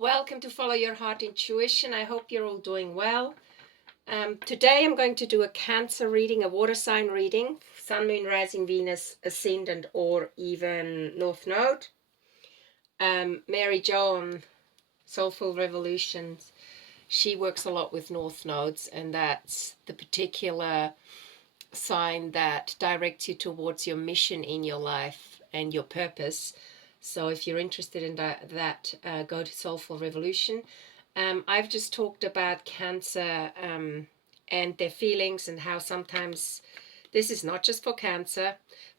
Welcome to Follow Your Heart Intuition. I hope you're all doing well. Today I'm going to do a Cancer reading, a water sign reading, Sun, Moon, Rising, Venus, Ascendant, or even North Node. Mary Jo on Soulful Revolutions, she works a lot with North Nodes, and that's the particular sign that directs you towards your mission in your life and your purpose. So if you're interested in that, go to Soulful Revolution. I've just talked about Cancer and their feelings, and how sometimes this is not just for Cancer,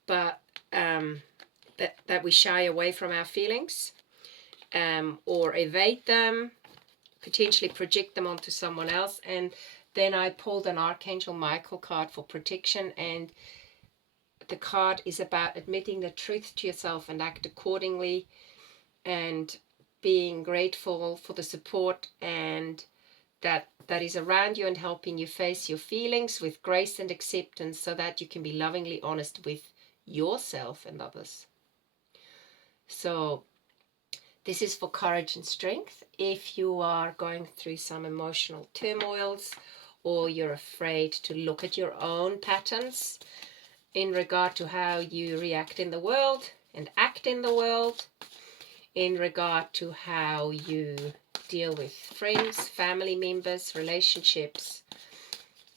but that we shy away from our feelings or evade them, potentially project them onto someone else. And then I pulled an Archangel Michael card for protection, and the card is about admitting the truth to yourself and act accordingly, and being grateful for the support and that is around you, and helping you face your feelings with grace and acceptance, so that you can be lovingly honest with yourself and others. So this is for courage and strength. If you are going through some emotional turmoils, or you're afraid to look at your own patterns in regard to how you react in the world and act in the world, in regard to how you deal with friends, family members, relationships,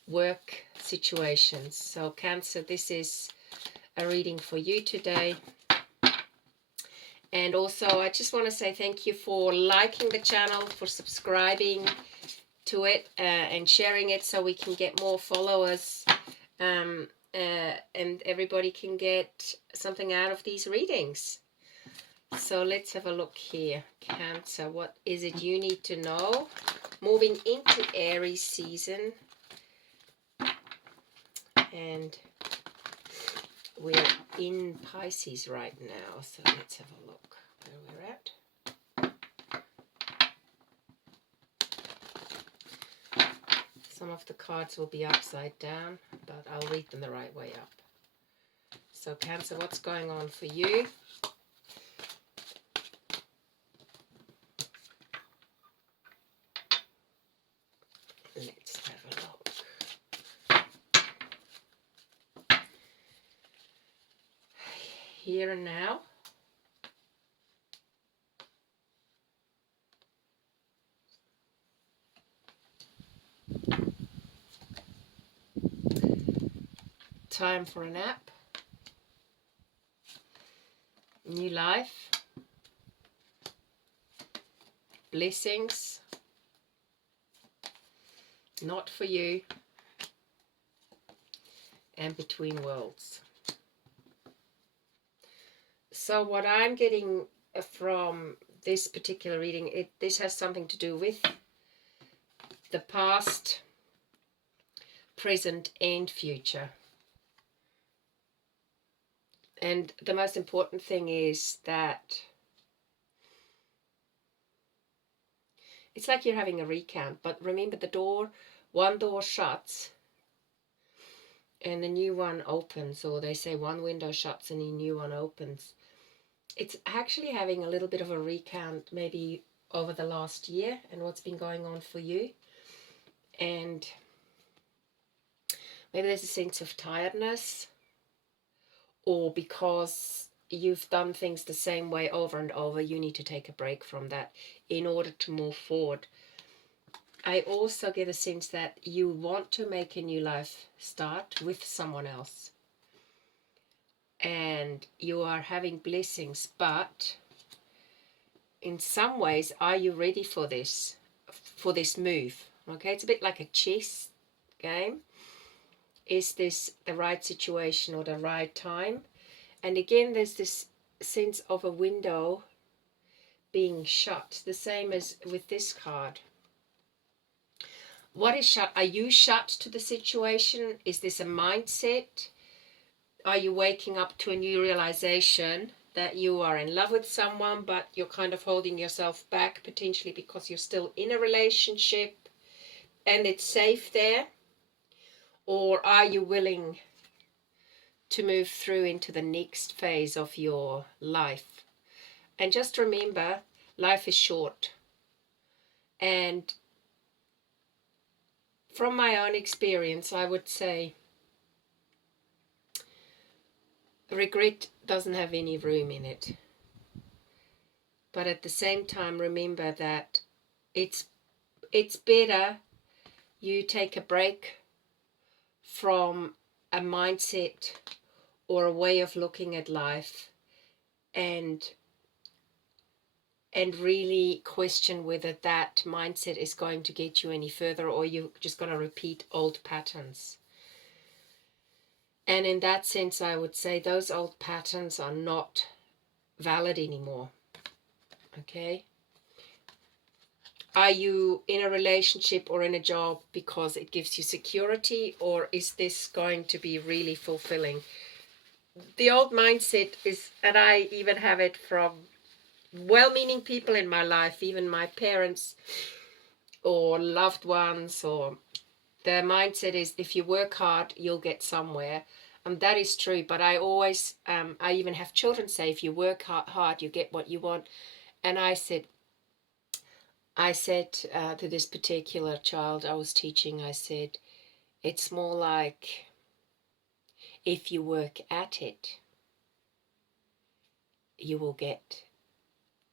work situations. So Cancer, this is a reading for you today. And also I just want to say thank you for liking the channel, for subscribing to it, and sharing it, so we can get more followers, and everybody can get something out of these readings. So let's have a look here. Cancer, what is it you need to know? Moving into Aries season, and we're in Pisces right now. So let's have a look where we're at. Some of the cards will be upside down, but I'll read them the right way up. So Cancer, what's going on for you? Let's have a look. Here and now. Time for a nap. New life. Blessings. Not for you. And between worlds. So what I'm getting from this particular reading, this has something to do with the past, present, and future. And the most important thing is that it's like you're having a recount, but remember, one door shuts and a new one opens, or they say one window shuts and a new one opens. It's actually having a little bit of a recount, maybe over the last year, and what's been going on for you. And maybe there's a sense of tiredness, or because you've done things the same way over and over, you need to take a break from that in order to move forward. I also get a sense that you want to make a new life start with someone else. And you are having blessings, but in some ways, are you ready for this move? Okay, it's a bit like a chess game. Is this the right situation or the right time? And again, there's this sense of a window being shut, the same as with this card. What is shut? Are you shut to the situation? Is this a mindset? Are you waking up to a new realization that you are in love with someone, but you're kind of holding yourself back, potentially because you're still in a relationship and it's safe there? Or are you willing to move through into the next phase of your life? And just remember, life is short. And from my own experience, I would say regret doesn't have any room in it. But at the same time, remember that it's better you take a break from a mindset or a way of looking at life and really question whether that mindset is going to get you any further, or you're just going to repeat old patterns. And in that sense, I would say those old patterns are not valid anymore. Okay? Are you in a relationship or in a job because it gives you security, or is this going to be really fulfilling? The old mindset is, and I even have it from well-meaning people in my life, even my parents or loved ones, or the mindset is if you work hard, you'll get somewhere. And that is true, but I always, I even have children say, if you work hard, you get what you want. And I said to this particular child I was teaching, I said, it's more like if you work at it, you will get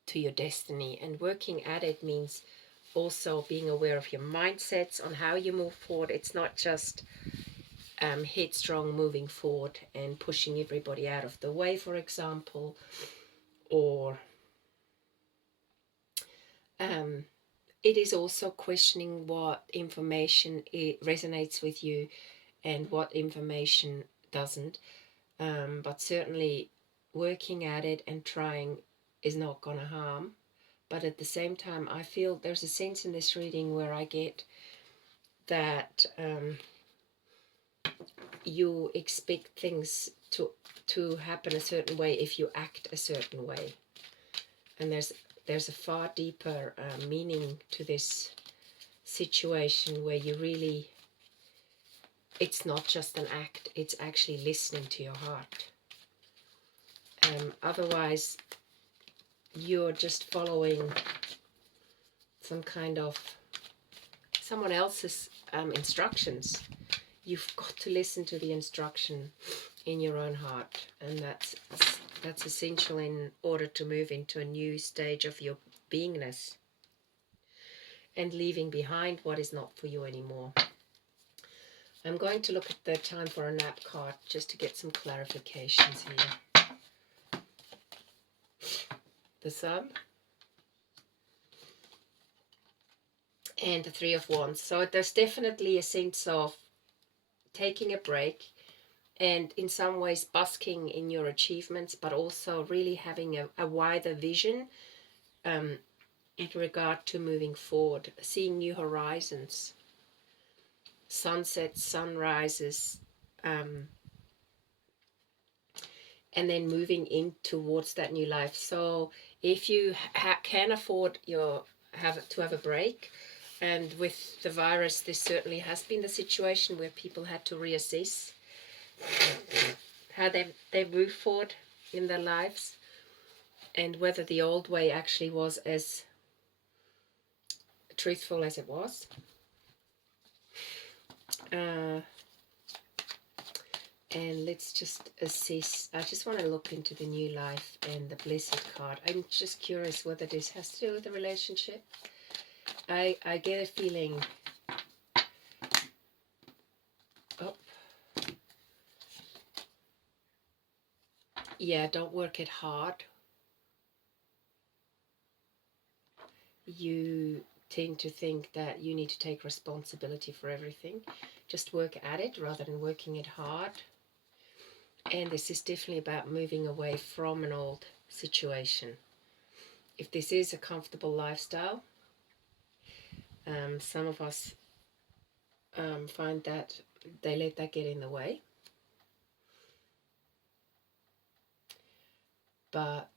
to your destiny. And working at it means also being aware of your mindsets on how you move forward. It's not just headstrong moving forward and pushing everybody out of the way, for example, or it is also questioning what information resonates with you and what information doesn't. But certainly working at it and trying is not going to harm. But at the same time, I feel there's a sense in this reading where I get that you expect things to happen a certain way if you act a certain way. And there's a far deeper meaning to this situation where you really, it's not just an act, it's actually listening to your heart. Otherwise, you're just following some kind of someone else's instructions. You've got to listen to the instruction in your own heart, and that's essential in order to move into a new stage of your beingness and leaving behind what is not for you anymore. I'm going to look at the time for a nap card just to get some clarifications here. The Sun and the Three of Wands. So there's definitely a sense of taking a break and in some ways basking in your achievements, but also really having a wider vision in regard to moving forward, seeing new horizons, sunsets, sunrises, and then moving in towards that new life. So if you can afford to have a break, and with the virus, this certainly has been the situation where people had to reassess how they move forward in their lives, and whether the old way actually was as truthful as it was. And let's just assess. I just want to look into the new life and the Blessed card. I'm just curious whether this has to do with the relationship. I get a feeling. Oh. Yeah, don't work it hard. You tend to think that you need to take responsibility for everything. Just work at it rather than working it hard. And this is definitely about moving away from an old situation. If this is a comfortable lifestyle, some of us find that they let that get in the way. But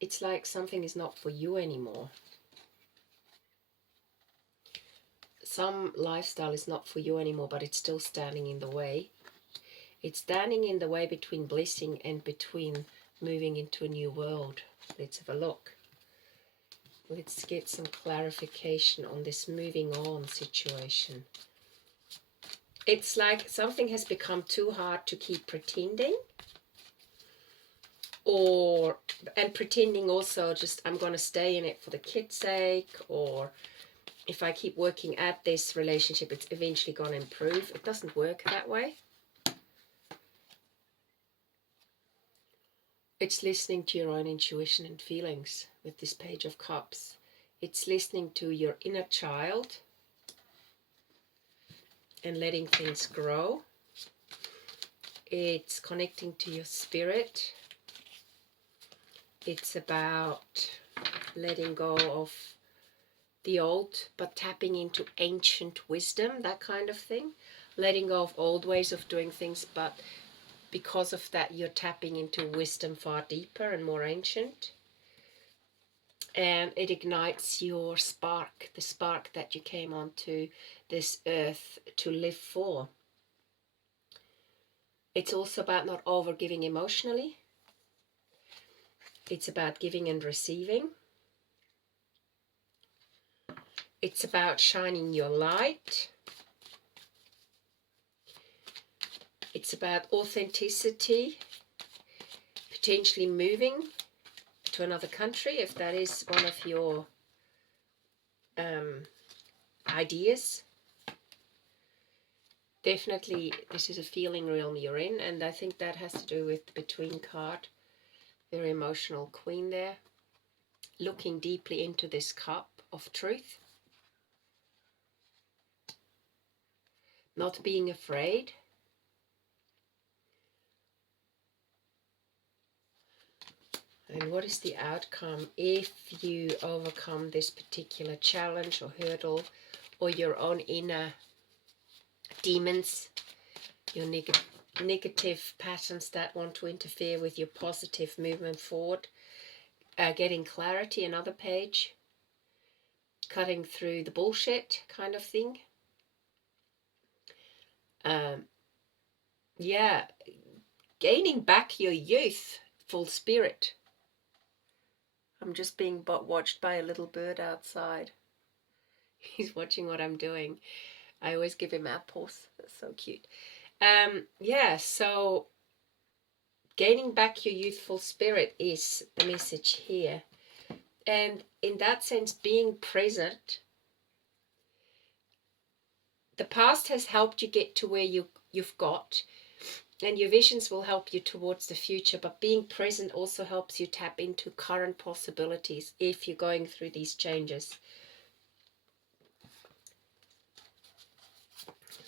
it's like something is not for you anymore. Some lifestyle is not for you anymore, but it's still standing in the way. It's standing in the way between blessing and between moving into a new world. Let's have a look. Let's get some clarification on this moving on situation. It's like something has become too hard to keep pretending, and pretending also just I'm going to stay in it for the kid's sake, or if I keep working at this relationship, it's eventually going to improve. It doesn't work that way. It's listening to your own intuition and feelings with this Page of Cups. It's listening to your inner child and letting things grow. It's connecting to your spirit. It's about letting go of the old, but tapping into ancient wisdom, that kind of thing. Letting go of old ways of doing things, but because of that, you're tapping into wisdom far deeper and more ancient. And it ignites your spark, the spark that you came onto this earth to live for. It's also about not overgiving emotionally. It's about giving and receiving. It's about shining your light. It's about authenticity, potentially moving to another country if that is one of your ideas. Definitely this is a feeling realm you're in, and I think that has to do with the Between card. Very emotional queen there, looking deeply into this cup of truth, not being afraid. And what is the outcome if you overcome this particular challenge or hurdle, or your own inner demons, your negative patterns that want to interfere with your positive movement forward? Getting clarity, another page. Cutting through the bullshit kind of thing. Yeah, gaining back your youthful spirit. I'm just being watched by a little bird outside. He's watching what I'm doing. I always give him apples. That's so cute. Yeah, so gaining back your youthful spirit is the message here. And in that sense, being present. The past has helped you get to where you've got, and your visions will help you towards the future, but being present also helps you tap into current possibilities if you're going through these changes.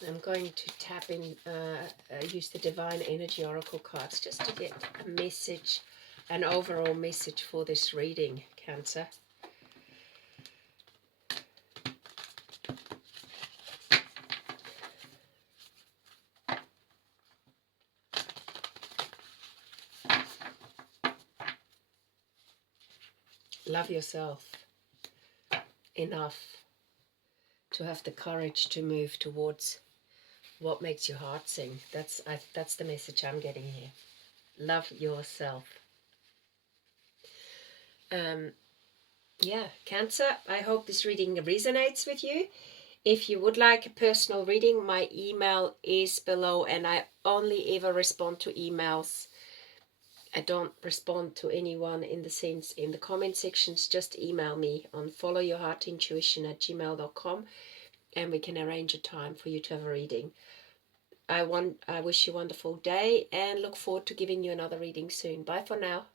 I'm going to tap in, use the Divine Energy Oracle cards just to get a message, an overall message for this reading, Cancer. Love yourself enough to have the courage to move towards what makes your heart sing. That's the message I'm getting here. Love yourself. Yeah, Cancer, I hope this reading resonates with you. If you would like a personal reading, my email is below, and I only ever respond to emails. I don't respond to anyone in the sense in the comment sections. Just email me on followyourheartintuition@gmail.com, and we can arrange a time for you to have a reading. I wish you a wonderful day and look forward to giving you another reading soon. Bye for now.